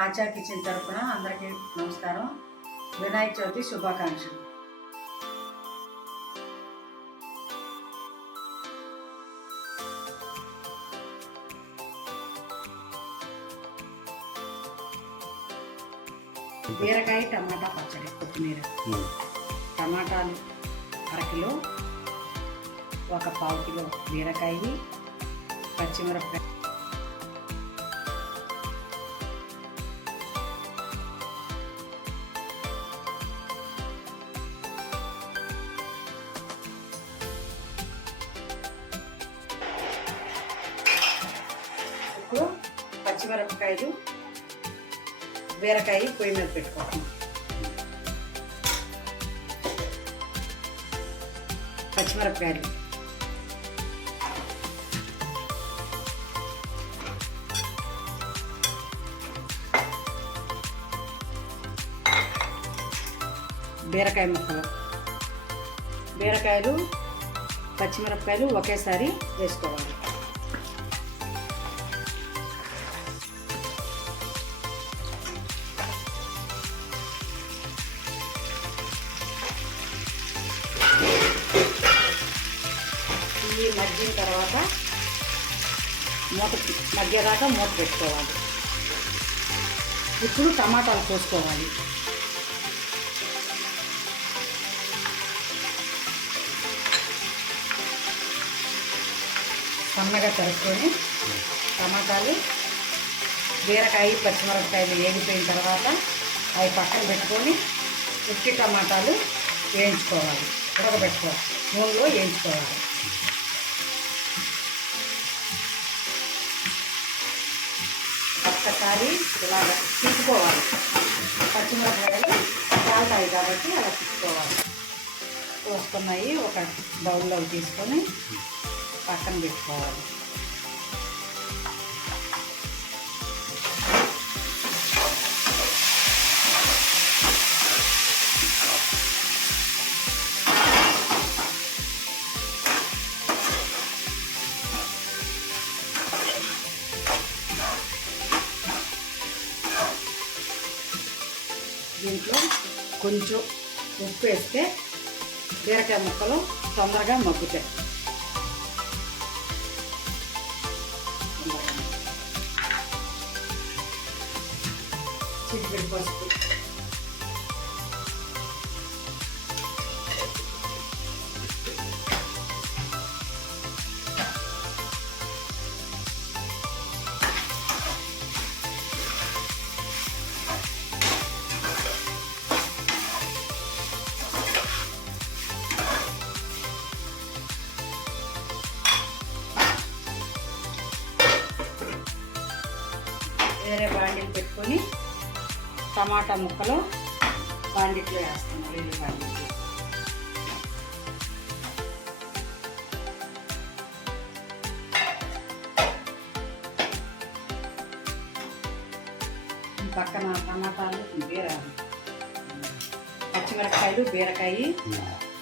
కాచా kitchen తరపున అందరికీ నమస్కారం. వినాయక చవితి శుభాకాంక్షలు. బీరకాయ టమాటా పచ్చడి కొత్తిమీర. టమాటాలు అరకిలో ఒక పావు కిలో బీరకాయ పచ్చిమిరపకాయ పచ్చిమిరపకాయలు బీరకాయ పొయ్యి మీద పెట్టుకోవాలి. పచ్చిమిరపకాయలు. బీరకాయ ముక్కలు. బీరకాయలు పచ్చిమిరపకాయలు ఒకేసారి వేసుకోవాలి. మగ్గిన తర్వాత మూత మగ్గేదాకా మూత పెట్టుకోవాలి. ఇప్పుడు టమాటాలు కోసుకోవాలి. సన్నగా తరుక్కొని టమాటాలు బీరకాయ పచ్చిమిరపకాయలు వేగిపోయిన తర్వాత అవి పక్కన పెట్టుకొని ఉట్టి టమాటాలు వేయించుకోవాలి ఉడకబెట్టుకోవాలి నూనెలో వేయించుకోవాలి. ఒకసారి ఇలాగ తీసుకోవాలి. పచ్చిమిరపకాయలు కాలుతాయి కాబట్టి అలా తీసుకోవాలి. పోసుకున్నాయి ఒక బౌల్లో తీసుకొని పక్కన పెట్టుకోవాలి. దీంట్లో కొంచెం ఉప్పు వేస్తే బీరకాయ ముక్కలు తొందరగా మగ్గుతాయి. చిటికెడు పసుపు. టమాటా ముక్కలు బాండిట్లో వేస్తాను వేరే బాండిట్లో. ఈ పక్కన టమాటాలు బీర పచ్చిమిరపకాయలు బీరకాయ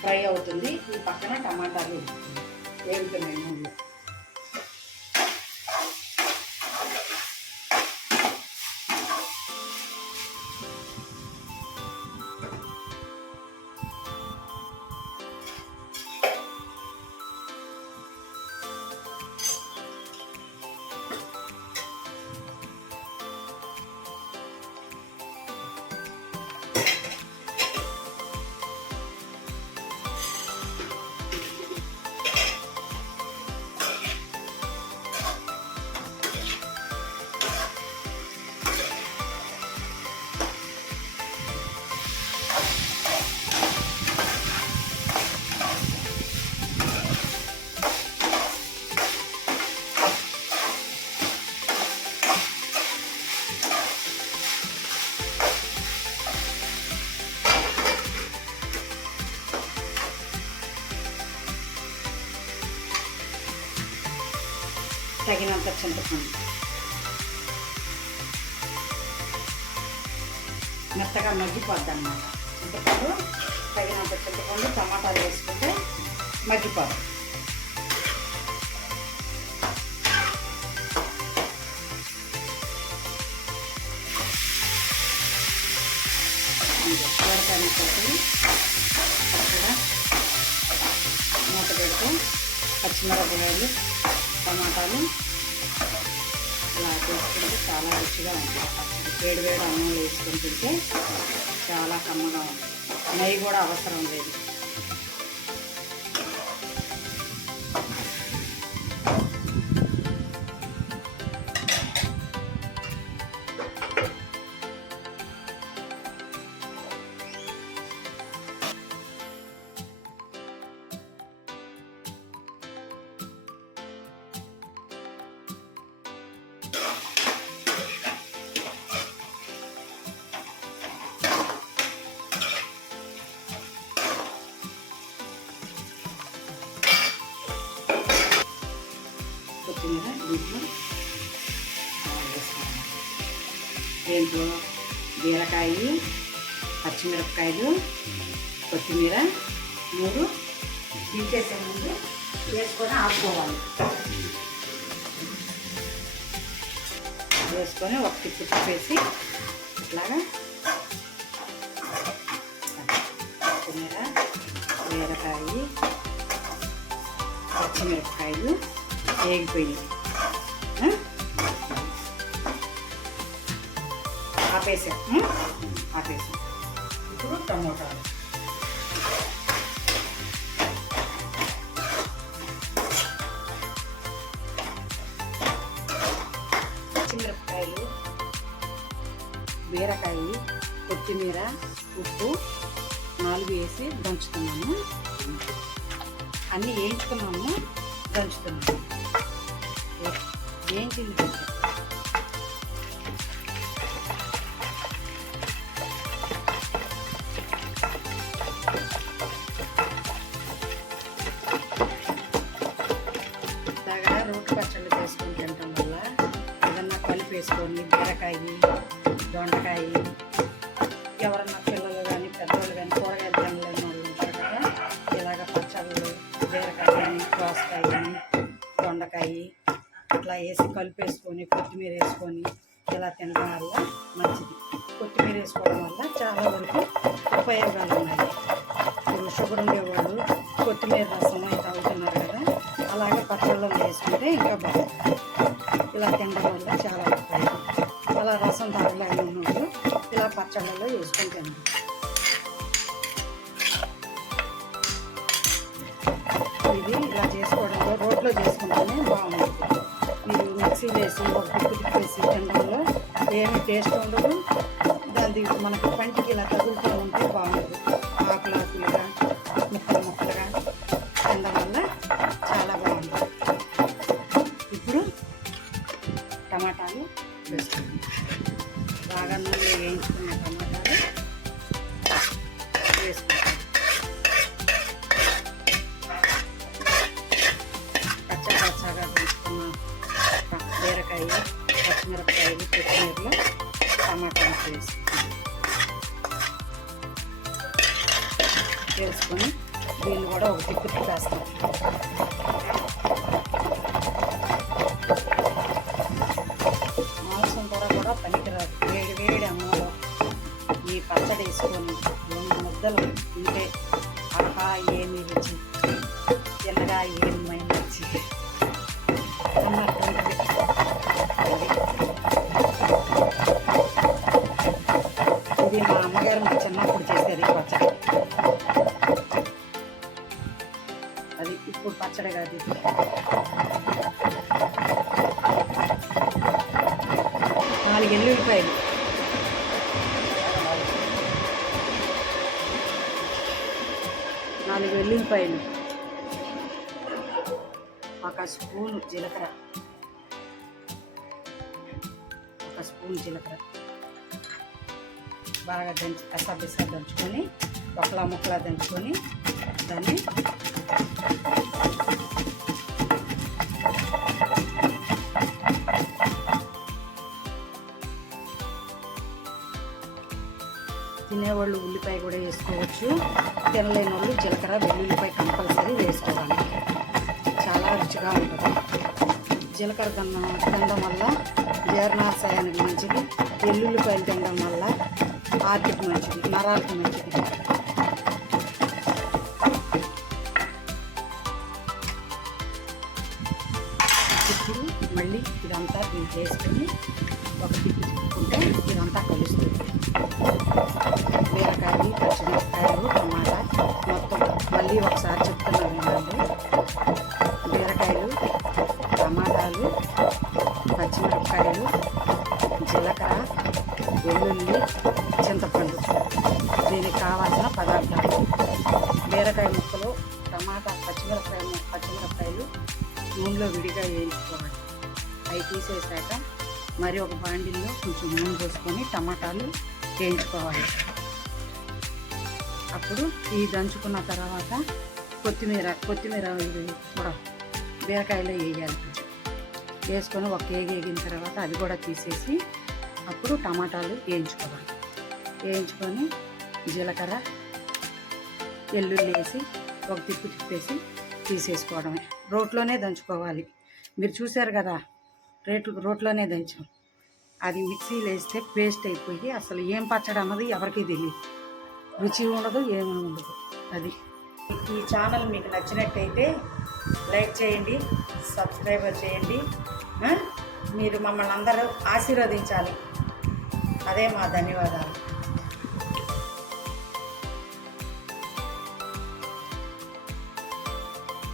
ఫ్రై అవుతుంది. ఈ పక్కన టమాటాలు వేగుతున్నాయి నూనెలో తగినంత మెత్తగా మగ్గిపోద్ది అన్నమాట చింతపండు తగినంత చింతపండు టమాటాలు వేసుకుంటే మగ్గిపోద్ది బీరకాయ ముక్కలు చక్కగా మూత పెడితే పచ్చిమిరపకాయలు టమాటాలు చేసుకుంటే చాలా రుచిగా ఉంటుంది. వేడి వేడి అన్నం వేసుకుని తింటే చాలా కమ్మగా ఉంటుంది. నెయ్యి కూడా అవసరం లేదు. దీంట్లో బీరకాయ పచ్చిమిరపకాయలు కొత్తిమీర మూడు దించేసే ముందు వేసుకొని ఆపుకోవాలి. వేసుకొని ఒక తిప్పు తిప్పేసి ఇట్లాగా కొత్తిమీర బీరకాయ పచ్చిమిరపకాయలు వేగిపోయినాయి. ఆపేసాం. ఆపేసాం. ఇప్పుడు టమోటాలు పచ్చిమిరపకాయలు బీరకాయ కొత్తిమీర ఉప్పు నాలుగు వేసి దంచుతున్నాము అన్నీ వేయించుకున్నాము దంచుతున్నాము. ఏ- వేయించింది ఎవరన్నా పిల్లలు కానీ పెద్దవాళ్ళు కానీ కూరగాయలు తినలేని వాళ్ళు ఉంటారు కదా ఇలాగ పచ్చళ్ళు బీరకాయ కానీ దోసకాయ కానీ దొండకాయ అట్లా వేసి కలిపేసుకొని కొత్తిమీర వేసుకొని ఇలా తినడం వల్ల మంచిది. కొత్తిమీర వేసుకోవడం వల్ల చాలా వరకు ఉపయోగాలు ఉన్నాయి. ఇప్పుడు షుగర్ ఉండేవాళ్ళు కొత్తిమీర రసం అయి తాగుతున్నారు కదా అలాగే పచ్చళ్ళు వేసుకుంటే ఇంకా బాగుంటుంది ఇలా తినడం వల్ల చాలా ఉపయోగం. అలా రసం తాగలేము పచ్చళ్ళలో వేసుకుంటాను. ఇది ఇలా చేసుకోవడంలో రోట్లో చేసుకుంటేనే బాగుంటుంది. మీరు మిక్సీ వేసి ఒక టిప్పు తిప్పేసి తినడంలో ఏమి టేస్ట్ ఉండదు. దాని మనకు పంటికి ఇలా తగులుతూ ఉంటే బాగుంటుంది. ఆకులు ఆకులుగా ముక్కలు ముక్కలుగా. వేసుకుంటాం వేసుకొని దీన్ని కూడా ఒక తిప్పు వేస్తాం మాంసం కూర కూడా పనికిరాదు వేడి వేడి అమ్మలో ఈ పచ్చడి వేసుకొని రెండు ముద్దలు పచ్చడి కాదు ఇది నాలుగు ఎల్లుల్లిపాయలు. నాలుగు వెల్లుల్లిపాయలు ఒక స్పూను జీలకర్ర. ఒక స్పూన్ జీలకర్ర. బాగా దంచి కసాబిసా దంచుకొని ఒకలా ముక్కలా దంచుకొని దాన్ని తినేవాళ్ళు ఉల్లిపాయ కూడా వేసుకోవచ్చు. తినలేని వాళ్ళు జీలకర్ర వెల్లుల్లిపాయ కంపల్సరీ వేసుకోవాలి చాలా రుచిగా ఉంటుంది. జీలకర్ర తిన్న తినడం వల్ల జీర్ణాశయానికి మంచిది. వెల్లుల్లిపాయలు తినడం వల్ల ఆర్థిక మంచిది నరాలకు మంచిది. మళ్ళీ ఇదంతా దీంట్లో వేసుకొని ఒక తిప్పి ఇదంతా కలుస్తుంది. బీరకాయలు పచ్చిమిరపకాయలు టమాటా మొత్తం మళ్ళీ ఒకసారి చెప్తున్నాను వినండి. బీరకాయలు టమాటాలు పచ్చిమిరపకాయలు జీలకర్ర వెల్లుల్లి చింతపండు దీనికి కావాల్సిన పదార్థాలు. బీరకాయ ముక్కలు టమాటా పచ్చిమిరపకాయ పచ్చిమిరపకాయలు నూనెలో విడిగా వేయించుకోవాలి. అవి తీసేసాక మరి ఒక బాండిల్లో కొంచెం నూనె పోసుకొని టమాటాలు వేయించుకోవాలి. అప్పుడు ఈ దంచుకున్న తర్వాత కొత్తిమీర కొత్తిమీర కూడా బీరకాయలో వేయాలి. వేసుకొని ఒక కేజీ వేగిన తర్వాత అది కూడా తీసేసి అప్పుడు టమాటాలు వేయించుకోవాలి. వేయించుకొని జీలకర్ర ఎల్లుల్లి వేసి ఒక తిప్పు తిప్పేసి తీసేసుకోవడమే. రోట్లోనే దంచుకోవాలి. మీరు చూశారు కదా రేట్లు రోట్లోనే దంచాం. అది మిక్సీలో వేస్తే పేస్ట్ అయిపోయి అసలు ఏం పచ్చడి అన్నది ఎవరికీ తెలియదు రుచి ఉండదు ఏమీ ఉండదు. అది. ఈ ఛానల్ మీకు నచ్చినట్టయితే లైక్ చేయండి సబ్స్క్రైబర్ చేయండి మీరు మమ్మల్ని అందరూ ఆశీర్వదించాలి. అదే మా ధన్యవాదాలు.